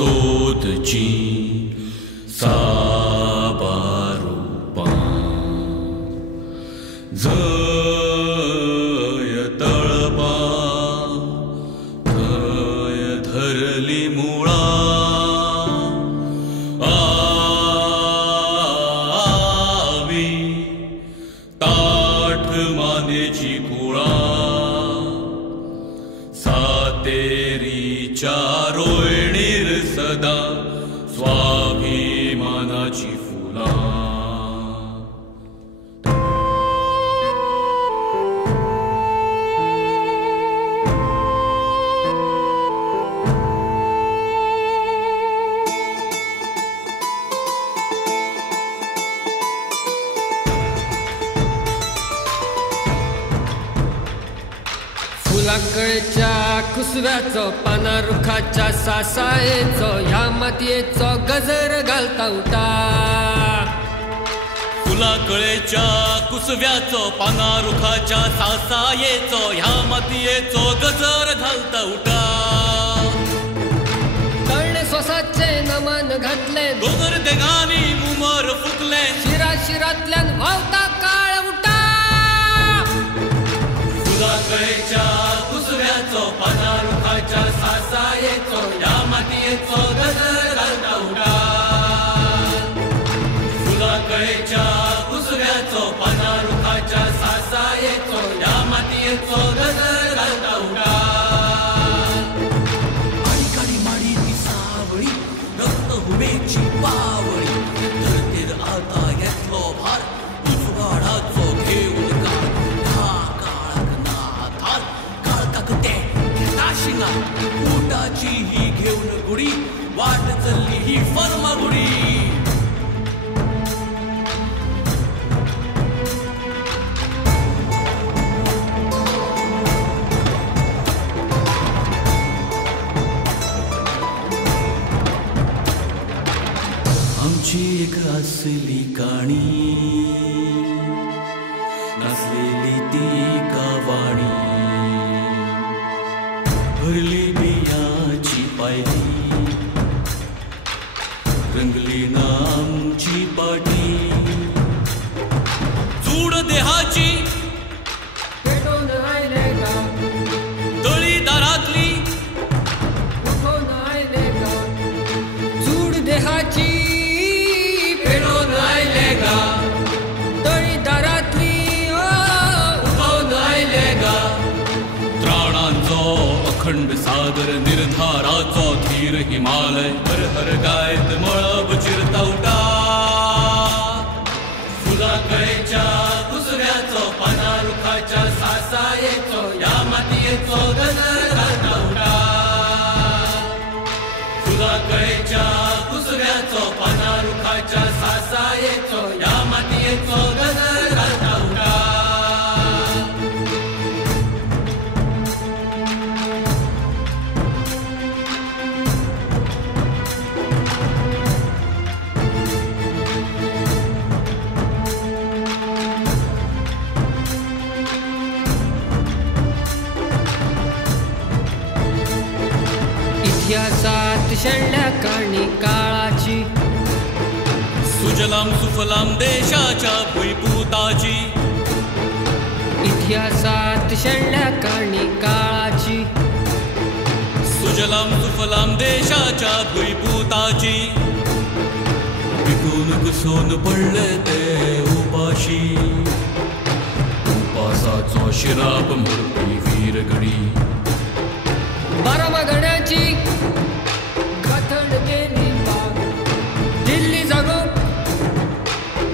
सोदची साबारूपां जय तळपा थंय धरली मुळा आवी ताठ मानेची कुळा सातेरीच्या रोयणीर सदा स्वाभिमानाची फुला फुलाकळच्या कुसव्याचो पाना रुखाच्या सासायेचो ह्या मातयेचो गजर घालता उठा फुलाकळेच्या कुसव्याचो पाना रुखाच्या सासायेचो ह्या मातयेचो गजर घालता उठा तळणे स्वसाचे नमन घातले दोगर देगांनी मुमर फुकले शिरा शिरातल्यान व्हावता काळ उठा फुलाकळेच्या कुसव्याचो पाना रुखाच्या सासायेचो ह्या मातयेचो गजर घालता उठा फुलाकळेच्या कुसव्याचो पाना रुखाच्या सासायेचो ह्या मातयेचो गजर घालता उठा आडी काडी माडी ती सावळी रक्त हुबेची पावळी धरतेर आता घेतलो भार उजवाडाचो घेऊन पोटाची ही घेऊन गुडी वाट चलली ही फर्मागुडी आमची एक असली काणी नसलेली ती कावाणी भरली बियाची पायली रंगली नामची पाटी चूड देहाची पेटून आयले गा तळी दारातली उठून आयले गा चूड देहाची पेटून आयले गा तळी दारातली उठून आयले गा त्राणांचो अखंड सागर निर्धाराचो धीर हिमालय हर हर गायत मळब चिरता उठा फुलाकळेच्या कुसव्याचो पाना रुखाच्या सासायेचो ह्या मातयेचो गजर घालता उठा फुलाकळेच्या कुसव्याचो पाना रुखाच्या सासायेचो ह्या मातयेचो गजर घालता उठा इतिहासात शेणल्या काणी काळाची सुजलाम सुफलाम देशाच्या भुईपुताची इतिहासात शेणल्या काणी काळाची सुजलाम सुफलाम देशाच्या भुईपुताची पिकून कुसून पडले ते उपाशी उपासाचो शिराप मोडपी वीरगडी बारामा गड्याची गाथड गेली बाग दिल्ली जागो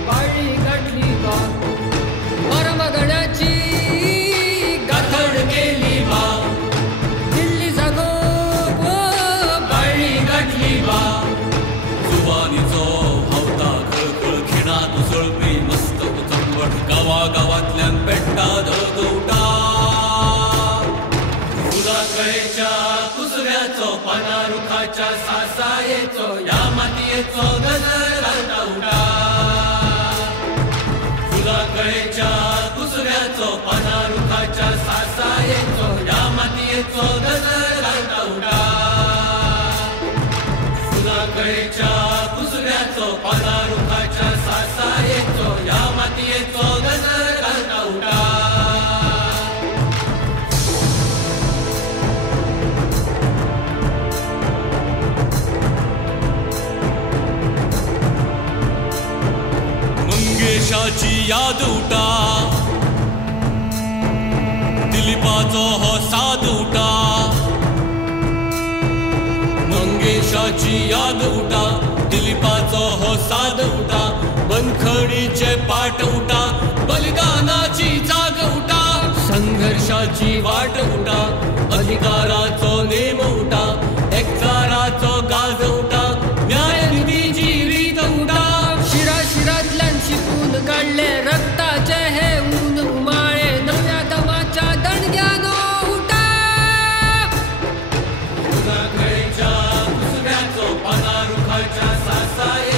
पाळी गाठली बाग बारामा गड्याची गाथड गेली बाग दिल्ली जागो पाळी गाठली बाग जुवानीचो व्हावता खळखळ खिणात उसळपी मस्तक चंबट गावागावातल्यान पेट्टा धगवटा फुलाकळेच्या कुसव्याचो पाना रुखाच्या सासायेचो ह्या मातयेचो गजर घालता उठा फुलाकळेच्या कुसव्याचो पाना रुखाच्या सासायेचो ह्या मातयेचो गजर घालता उठा कळेच्या कुसऱ्याचो पाना रुखाच्या सासायेचो या मातयेचो गजर घालता उठा मंगेशाची याद उठा दिलीपाचो हो साद उठा मंगेशाची याद उठा दिलीपाचो हो साद उठा बनखडीचे पाट उठा बलिदानाची जाग उठा संघर्षाची वाट उठा अधिकाराचो नेम उठा एकचाराचो गाज उठा न्यायनिधीची रीत उठा शिराशिरातल्यान शिकून काढले रक्ताचे हे ऊन उमाळे नव्या दमाच्या दणग्यानो उठा कळेच्या कुसऱ्याचो पाना रुखाच्या सासाये